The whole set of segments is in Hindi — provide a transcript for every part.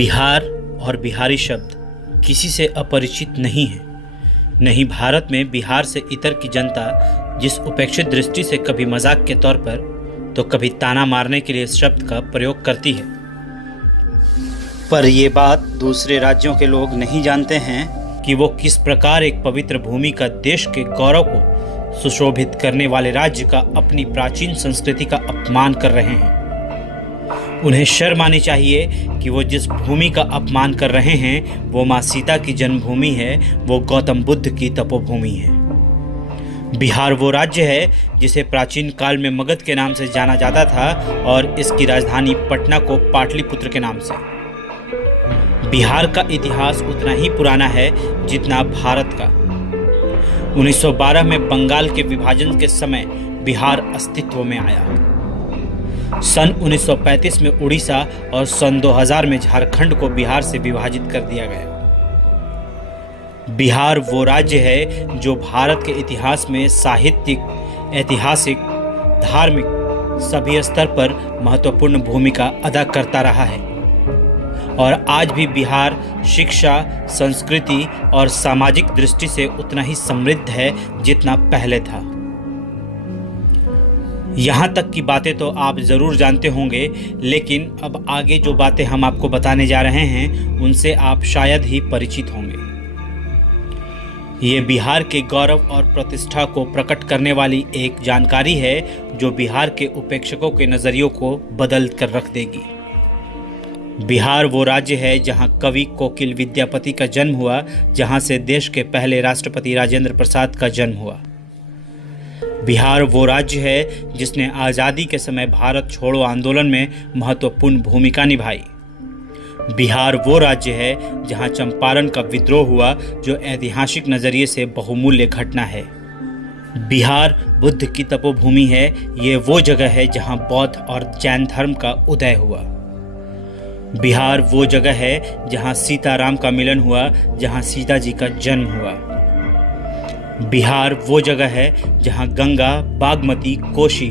बिहार और बिहारी शब्द किसी से अपरिचित नहीं है। नहीं, भारत में बिहार से इतर की जनता जिस उपेक्षित दृष्टि से कभी मजाक के तौर पर तो कभी ताना मारने के लिए इस शब्द का प्रयोग करती है, पर ये बात दूसरे राज्यों के लोग नहीं जानते हैं कि वो किस प्रकार एक पवित्र भूमि का, देश के गौरव को सुशोभित करने वाले राज्य का, अपनी प्राचीन संस्कृति का अपमान कर रहे हैं। उन्हें शर्म आनी चाहिए कि वो जिस भूमि का अपमान कर रहे हैं वो माँ सीता की जन्मभूमि है, वो गौतम बुद्ध की तपोभूमि है। बिहार वो राज्य है जिसे प्राचीन काल में मगध के नाम से जाना जाता था और इसकी राजधानी पटना को पाटलिपुत्र के नाम से। बिहार का इतिहास उतना ही पुराना है जितना भारत का। 1912 में बंगाल के विभाजन के समय बिहार अस्तित्व में आया। सन 1935 में उड़ीसा और सन 2000 में झारखंड को बिहार से विभाजित कर दिया गया। बिहार वो राज्य है जो भारत के इतिहास में साहित्यिक, ऐतिहासिक, धार्मिक सभी स्तर पर महत्वपूर्ण भूमिका अदा करता रहा है और आज भी बिहार शिक्षा, संस्कृति और सामाजिक दृष्टि से उतना ही समृद्ध है जितना पहले था। यहाँ तक की बातें तो आप ज़रूर जानते होंगे, लेकिन अब आगे जो बातें हम आपको बताने जा रहे हैं उनसे आप शायद ही परिचित होंगे। ये बिहार के गौरव और प्रतिष्ठा को प्रकट करने वाली एक जानकारी है जो बिहार के उपेक्षकों के नज़रियों को बदल कर रख देगी। बिहार वो राज्य है जहाँ कवि कोकिल विद्यापति का जन्म हुआ, जहाँ से देश के पहले राष्ट्रपति राजेंद्र प्रसाद का जन्म हुआ। बिहार वो राज्य है जिसने आज़ादी के समय भारत छोड़ो आंदोलन में महत्वपूर्ण भूमिका निभाई। बिहार वो राज्य है जहां चंपारण का विद्रोह हुआ, जो ऐतिहासिक नज़रिए से बहुमूल्य घटना है। बिहार बुद्ध की तपोभूमि है। ये वो जगह है जहां बौद्ध और जैन धर्म का उदय हुआ। बिहार वो जगह है जहां सीताराम का मिलन हुआ, जहां सीता जी का जन्म हुआ। बिहार वो जगह है जहां गंगा, बागमती, कोशी,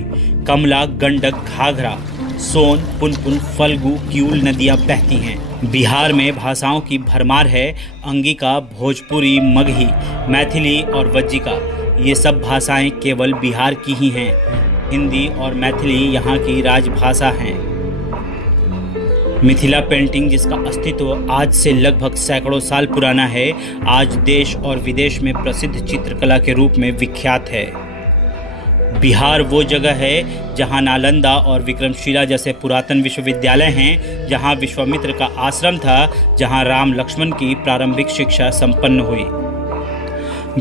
कमला, गंडक, घाघरा, सोन, पुनपुन, फल्गु, किऊल नदियां बहती हैं। बिहार में भाषाओं की भरमार है। अंगिका, भोजपुरी, मगही, मैथिली और वज्जिका, ये सब भाषाएं केवल बिहार की ही हैं। हिंदी और मैथिली यहाँ की राजभाषा हैं। मिथिला पेंटिंग, जिसका अस्तित्व आज से लगभग सैकड़ों साल पुराना है, आज देश और विदेश में प्रसिद्ध चित्रकला के रूप में विख्यात है। बिहार वो जगह है जहां नालंदा और विक्रमशिला जैसे पुरातन विश्वविद्यालय हैं, जहां विश्वामित्र का आश्रम था, जहां राम लक्ष्मण की प्रारंभिक शिक्षा संपन्न हुई।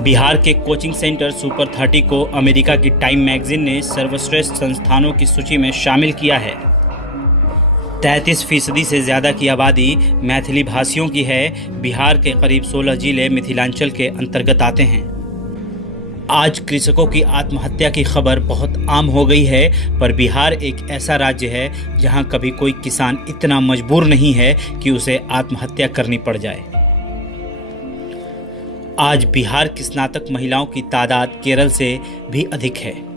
बिहार के कोचिंग सेंटर सुपर 30 को अमेरिका की टाइम मैगजीन ने सर्वश्रेष्ठ संस्थानों की सूची में शामिल किया है। 33% से ज़्यादा की आबादी मैथिली भाषियों की है। बिहार के करीब 16 जिले मिथिलांचल के अंतर्गत आते हैं। आज कृषकों की आत्महत्या की खबर बहुत आम हो गई है, पर बिहार एक ऐसा राज्य है जहां कभी कोई किसान इतना मजबूर नहीं है कि उसे आत्महत्या करनी पड़ जाए। आज बिहार की स्नातक महिलाओं की तादाद केरल से भी अधिक है।